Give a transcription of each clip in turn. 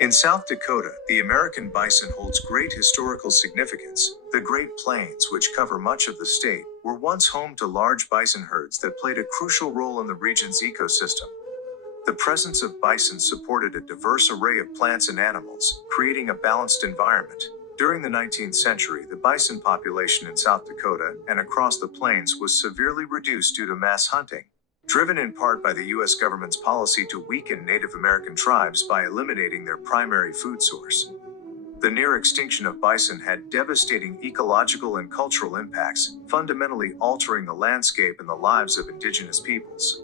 In South Dakota, the American bison holds great historical significance. The Great Plains, which cover much of the state, were once home to large bison herds that played a crucial role in the region's ecosystem. The presence of bison supported a diverse array of plants and animals, creating a balanced environment. During the 19th century, the bison population in South Dakota and across the plains was severely reduced due to mass hunting, driven in part by the U.S. government's policy to weaken Native American tribes by eliminating their primary food source. The near extinction of bison had devastating ecological and cultural impacts, fundamentally altering the landscape and the lives of indigenous peoples.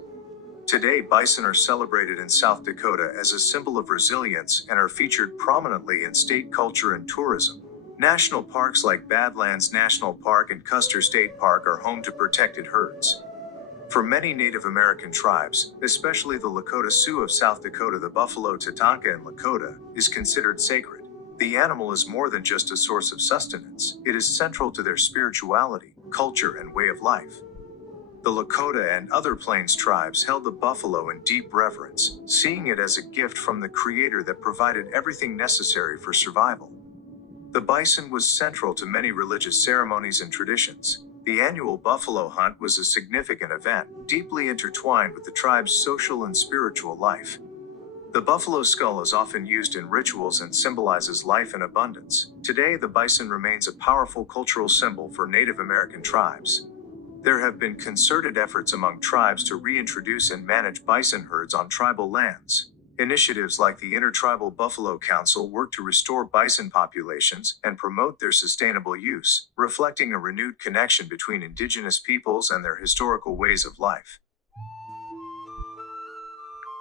Today, bison are celebrated in South Dakota as a symbol of resilience and are featured prominently in state culture and tourism. National parks like Badlands National Park and Custer State Park are home to protected herds. For many Native American tribes, especially the Lakota Sioux of South Dakota, the buffalo Tatanka and Lakota is considered sacred. The animal is more than just a source of sustenance, it is central to their spirituality, culture, and way of life. The Lakota and other Plains tribes held the buffalo in deep reverence, seeing it as a gift from the Creator that provided everything necessary for survival. The bison was central to many religious ceremonies and traditions. The annual buffalo hunt was a significant event, deeply intertwined with the tribe's social and spiritual life. The buffalo skull is often used in rituals and symbolizes life and abundance. Today, the bison remains a powerful cultural symbol for Native American tribes. There have been concerted efforts among tribes to reintroduce and manage bison herds on tribal lands. Initiatives like the Intertribal Buffalo Council work to restore bison populations and promote their sustainable use, reflecting a renewed connection between indigenous peoples and their historical ways of life.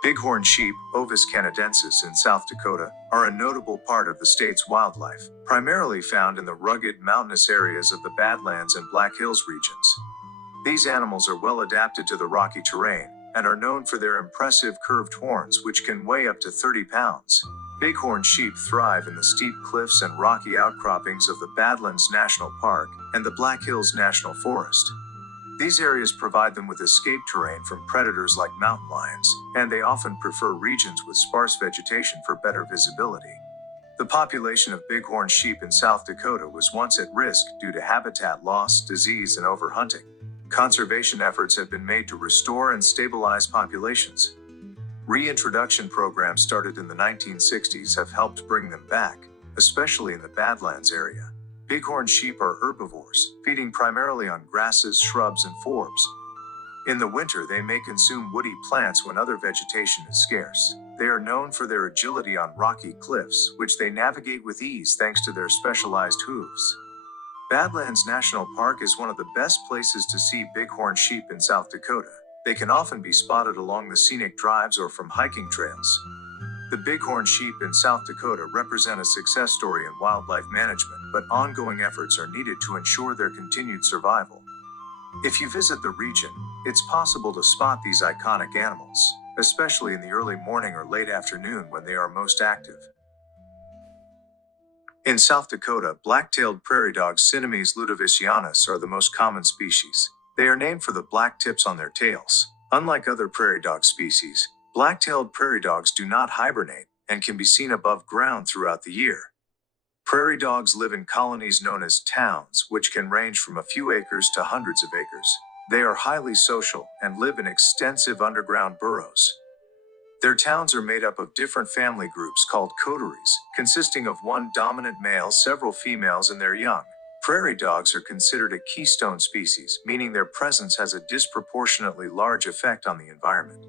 Bighorn sheep, Ovis canadensis in South Dakota, are a notable part of the state's wildlife, primarily found in the rugged, mountainous areas of the Badlands and Black Hills regions. These animals are well adapted to the rocky terrain and are known for their impressive curved horns, which can weigh up to 30 pounds. Bighorn sheep thrive in the steep cliffs and rocky outcroppings of the Badlands National Park and the Black Hills National Forest. These areas provide them with escape terrain from predators like mountain lions, and they often prefer regions with sparse vegetation for better visibility. The population of bighorn sheep in South Dakota was once at risk due to habitat loss, disease, and overhunting. Conservation efforts have been made to restore and stabilize populations. Reintroduction programs started in the 1960s have helped bring them back, especially in the Badlands area. Bighorn sheep are herbivores, feeding primarily on grasses, shrubs, and forbs. In the winter, they may consume woody plants when other vegetation is scarce. They are known for their agility on rocky cliffs, which they navigate with ease thanks to their specialized hooves. Badlands National Park is one of the best places to see bighorn sheep in South Dakota. They can often be spotted along the scenic drives or from hiking trails. The bighorn sheep in South Dakota represent a success story in wildlife management, but ongoing efforts are needed to ensure their continued survival. If you visit the region, it's possible to spot these iconic animals, especially in the early morning or late afternoon when they are most active. In South Dakota, black-tailed prairie dogs Cinemes ludovicianus are the most common species. They are named for the black tips on their tails. Unlike other prairie dog species, black-tailed prairie dogs do not hibernate and can be seen above ground throughout the year. Prairie dogs live in colonies known as towns, which can range from a few acres to hundreds of acres. They are highly social and live in extensive underground burrows. Their towns are made up of different family groups called coteries, consisting of one dominant male, several females, and their young. Prairie dogs are considered a keystone species, meaning their presence has a disproportionately large effect on the environment.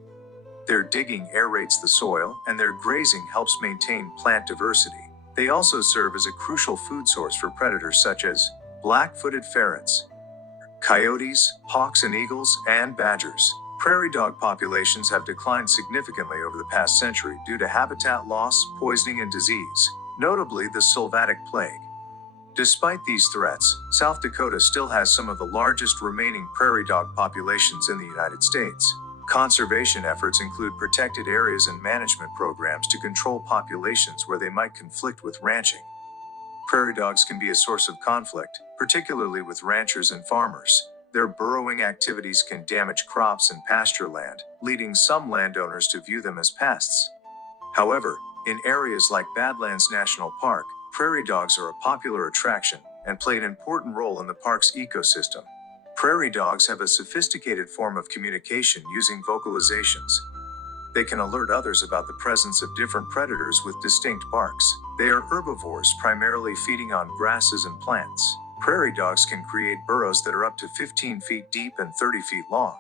Their digging aerates the soil, and their grazing helps maintain plant diversity. They also serve as a crucial food source for predators such as black-footed ferrets, coyotes, hawks and eagles, and badgers. Prairie dog populations have declined significantly over the past century due to habitat loss, poisoning, and disease, notably the sylvatic plague. Despite these threats, South Dakota still has some of the largest remaining prairie dog populations in the United States. Conservation efforts include protected areas and management programs to control populations where they might conflict with ranching. Prairie dogs can be a source of conflict, particularly with ranchers and farmers. Their burrowing activities can damage crops and pasture land, leading some landowners to view them as pests. However, In areas like Badlands National Park, prairie dogs are a popular attraction and play an important role in the park's ecosystem. Prairie dogs have a sophisticated form of communication using vocalizations. They can alert others about the presence of different predators with distinct barks. They are herbivores, primarily feeding on grasses and plants. Prairie dogs can create burrows that are up to 15 feet deep and 30 feet long.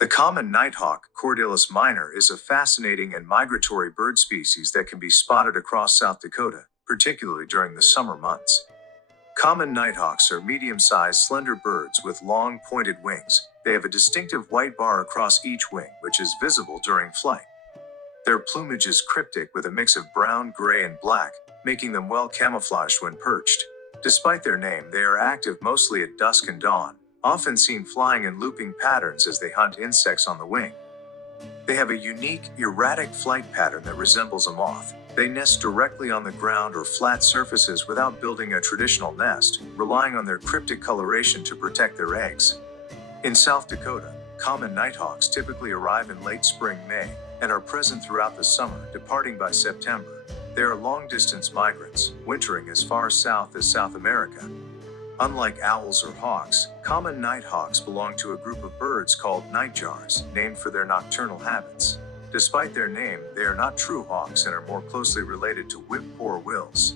The common nighthawk, Cordylus minor, is a fascinating and migratory bird species that can be spotted across South Dakota, particularly during the summer months. Common nighthawks are medium-sized, slender birds with long, pointed wings. They have a distinctive white bar across each wing, which is visible during flight. Their plumage is cryptic with a mix of brown, gray, and black, making them well camouflaged when perched. Despite their name, they are active mostly at dusk and dawn, often seen flying in looping patterns as they hunt insects on the wing. They have a unique, erratic flight pattern that resembles a moth. They nest directly on the ground or flat surfaces without building a traditional nest, relying on their cryptic coloration to protect their eggs. In South Dakota, common nighthawks typically arrive in late spring, May, and are present throughout the summer, departing by September. They are long-distance migrants, wintering as far south as South America. Unlike owls or hawks, common nighthawks belong to a group of birds called nightjars, named for their nocturnal habits. Despite their name, they are not true hawks and are more closely related to whip-poor wills.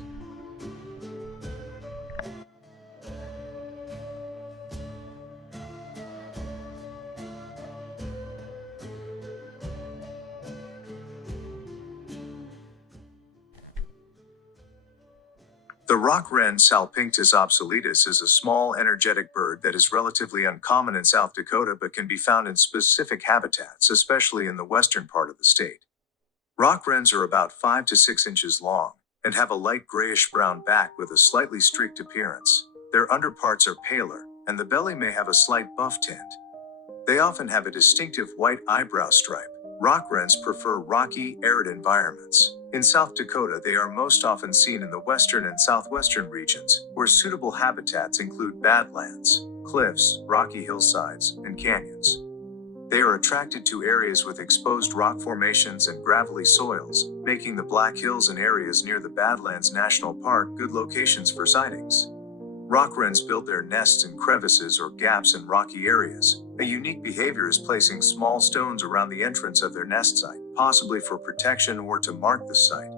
The rock wren Salpinctus obsoletus is a small, energetic bird that is relatively uncommon in South Dakota but can be found in specific habitats, especially in the western part of the state. Rock wrens are about 5 to 6 inches long and have a light grayish-brown back with a slightly streaked appearance. Their underparts are paler, and the belly may have a slight buff tint. They often have a distinctive white eyebrow stripe. Rock wrens prefer rocky, arid environments. In South Dakota, they are most often seen in the western and southwestern regions, where suitable habitats include badlands, cliffs, rocky hillsides, and canyons. They are attracted to areas with exposed rock formations and gravelly soils, making the Black Hills and areas near the Badlands National Park good locations for sightings. Rock wrens build their nests in crevices or gaps in rocky areas. A unique behavior is placing small stones around the entrance of their nest site, possibly for protection or to mark the site.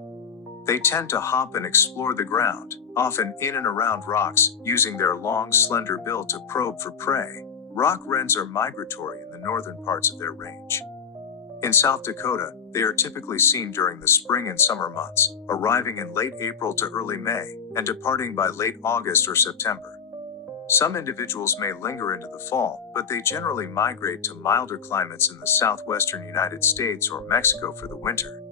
They tend to hop and explore the ground, often in and around rocks, using their long, slender bill to probe for prey. Rock wrens are migratory in the northern parts of their range. In South Dakota, they are typically seen during the spring and summer months, arriving in late April to early May, and departing by late August or September. Some individuals may linger into the fall, but they generally migrate to milder climates in the southwestern United States or Mexico for the winter.